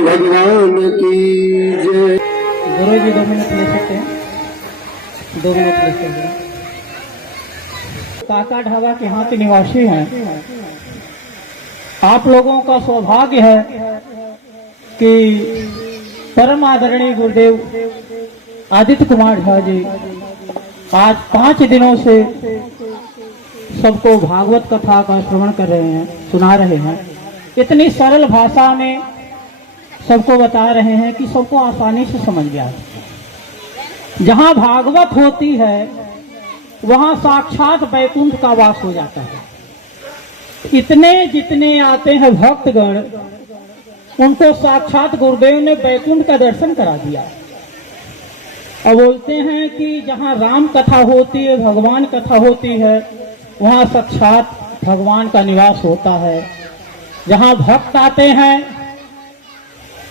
भगवान की जय। गुरु जी 2 मिनट ले सकते हैं, 2 मिनट ले सकते हैं। काका ढाबा के यहाँ के निवासी हैं। आप लोगों का सौभाग्य है कि परम आदरणीय गुरुदेव आदित्य कुमार झा जी आज 5 दिनों से सबको भागवत कथा का श्रवण कर रहे हैं, सुना रहे हैं। इतनी सरल भाषा में सबको बता रहे हैं कि सबको आसानी से समझ जाए। जहाँ भागवत होती है वहाँ साक्षात वैकुंठ का वास हो जाता है। इतने जितने आते हैं भक्तगण उनको साक्षात गुरुदेव ने वैकुंठ का दर्शन करा दिया। और बोलते हैं कि जहाँ राम कथा होती है, भगवान कथा होती है, वहाँ साक्षात भगवान का निवास होता है। जहाँ भक्त आते हैं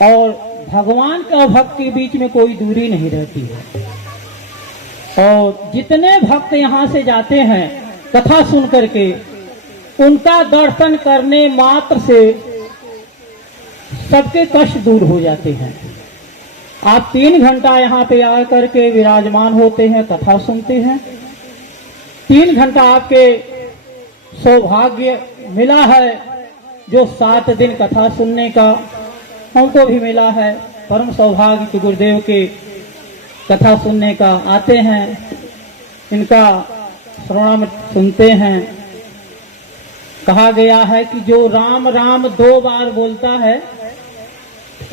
और भगवान का भक्त के बीच में कोई दूरी नहीं रहती है। और जितने भक्त यहाँ से जाते हैं कथा सुन करके, उनका दर्शन करने मात्र से सबके कष्ट दूर हो जाते हैं। आप 3 घंटा यहाँ पे आकर के विराजमान होते हैं, कथा सुनते हैं। 3 घंटा आपके सौभाग्य मिला है, जो 7 दिन कथा सुनने का हमको भी मिला है। परम सौभाग्य कि गुरुदेव के कथा सुनने का आते हैं, इनका श्रवण सुनते हैं। कहा गया है कि जो राम राम 2 बार बोलता है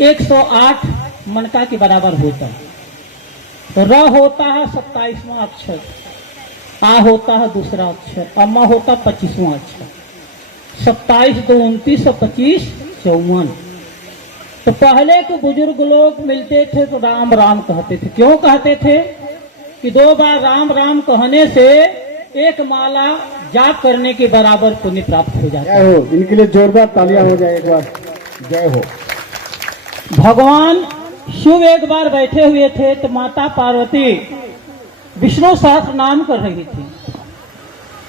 108 मनका के बराबर होता है। र होता है 27वां अक्षर, आ होता है दूसरा अक्षर, अम्मा होता 25वां अक्षर। 27 2 29 25 54। तो पहले के बुजुर्ग लोग मिलते थे तो राम राम कहते थे। क्यों कहते थे? कि 2 बार राम राम कहने से 1 माला जाप करने के बराबर पुण्य प्राप्त हो जाता है। जय हो, इनके लिए जोरदार तालियां हो जाए एक बार। जय हो। भगवान शिव एक बार बैठे हुए थे तो माता पार्वती विष्णु सहस्त्र नाम कर रही थी।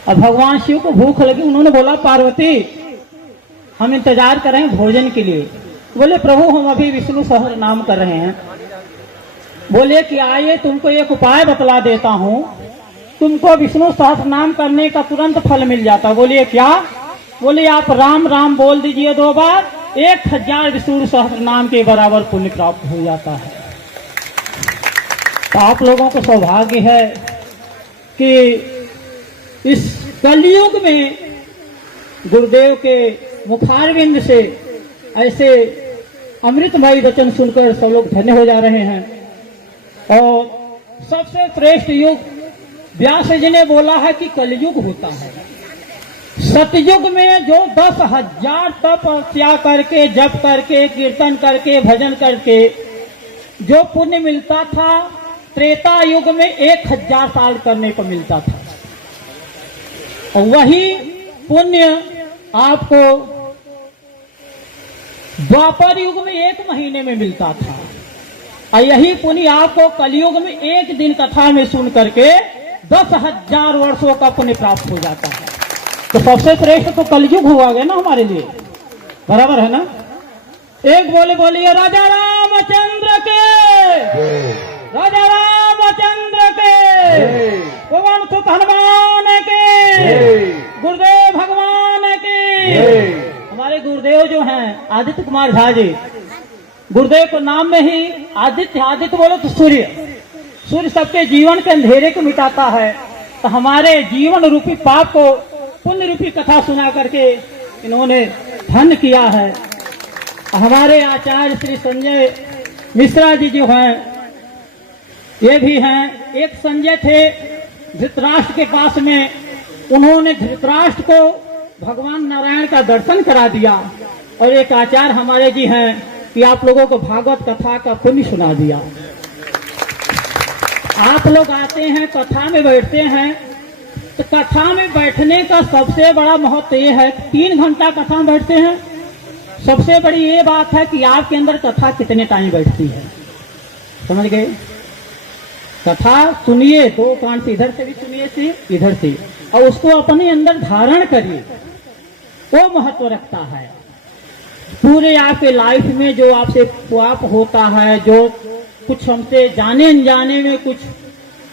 अब भगवान शिव को भूख लगी, उन्होंने बोला पार्वती हम इंतजार कर रहे हैं भोजन के लिए। बोले प्रभु हम अभी विष्णु सहस्त्र नाम कर रहे हैं। बोले कि आइए तुमको एक उपाय बतला देता हूँ, तुमको विष्णु सहस्त्र नाम करने का तुरंत फल मिल जाता। बोलिए क्या? बोले आप राम राम बोल दीजिए 2 बार, 1000 विष्णु सहस्त्र नाम के बराबर पुण्य प्राप्त हो जाता है। तो आप लोगों को सौभाग्य है कि इस कलयुग में गुरुदेव के मुखारविंद से ऐसे अमृतमयी वचन सुनकर सब लोग धन्य हो जा रहे हैं। और सबसे श्रेष्ठ युग व्यास जी ने बोला है कि कलयुग होता है। सतयुग में जो 10,000 तपस्या करके, जप करके, कीर्तन करके, भजन करके जो पुण्य मिलता था, त्रेता युग में 1000 साल करने को मिलता था। और वही पुण्य आपको द्वापर युग में 1 महीने में मिलता था। और यही पुण्य आपको कलयुग में 1 दिन कथा में सुन करके 10,000 वर्षों का पुण्य प्राप्त हो जाता है। तो सबसे श्रेष्ठ तो कलयुग हुआ गया ना हमारे लिए, बराबर है ना? एक बोलिए राजा रामचंद्र के, राजा रामचंद्र के, पवन सुत हनुमान के, गुरुदेव भगवान के। हमारे गुरुदेव जो हैं आदित्य कुमार झा जी, गुरुदेव को नाम में ही आदित्य, आदित्य बोलो तो सूर्य, सूर्य सबके जीवन के अंधेरे को मिटाता है। तो हमारे जीवन रूपी पाप को पुण्य रूपी कथा सुना करके इन्होंने धन्य किया है। हमारे आचार्य श्री संजय मिश्रा जी जो हैं, ये भी हैं। एक संजय थे धृतराष्ट्र के पास में, उन्होंने धृतराष्ट्र को भगवान नारायण का दर्शन करा दिया। और एक आचार्य हमारे जी हैं कि आप लोगों को भागवत कथा का पुण्य सुना दिया। आप लोग आते हैं, कथा में बैठते हैं, तो कथा में बैठने का सबसे बड़ा महत्व ये है, 3 घंटा कथा में बैठते हैं। सबसे बड़ी ये बात है कि आपके अंदर कथा कितने टाइम बैठती है, समझ गए? कथा सुनिए, दो कान से, इधर से भी सुनिए से इधर से, और उसको अपने अंदर धारण करिए, वो महत्व रखता है। पूरे आपके लाइफ में जो आपसे पाप होता है, जो कुछ हमसे जाने अनजाने में कुछ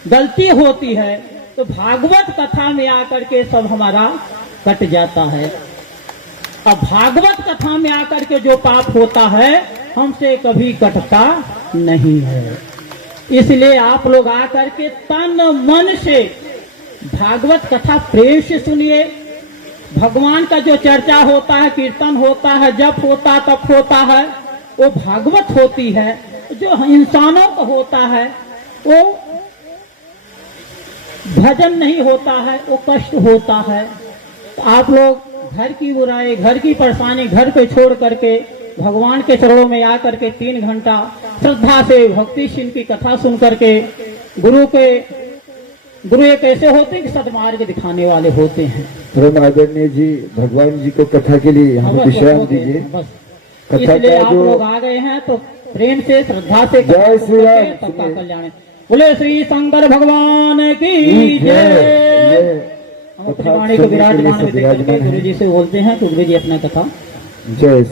गलती होती है, तो भागवत कथा में आकर के सब हमारा कट जाता है। अब भागवत कथा में आकर के जो पाप होता है हमसे कभी कटता नहीं है। इसलिए आप लोग आकर के तन मन से भागवत कथा प्रेम से सुनिए। भगवान का जो चर्चा होता है, कीर्तन होता है, जप होता तप होता है, वो भागवत होती है। जो इंसानों को होता है वो भजन नहीं होता है, वो कष्ट होता है। तो आप लोग घर की बुराई, घर की परेशानी घर पे छोड़ करके भगवान के चरणों में आकर के 3 घंटा श्रद्धा से भक्ति सिंह की कथा सुन करके, गुरु एक ऐसे होते हैं कि सदमार्ग दिखाने वाले होते हैं। परम आदरणीय जी, भगवान जी को कथा के लिए हमें विश्राम दीजिए। बस कथा इसलिए का आप जो लोग आ गए हैं तो प्रेम से श्रद्धा से जय श्री राम, सबका कल्याण। बोले श्री शंकर भगवान की जय। हम अपनी वाणी को विराजमान में देख करके गुरु जी से बोलते हैं। तो गुरु जी अपना कथा जय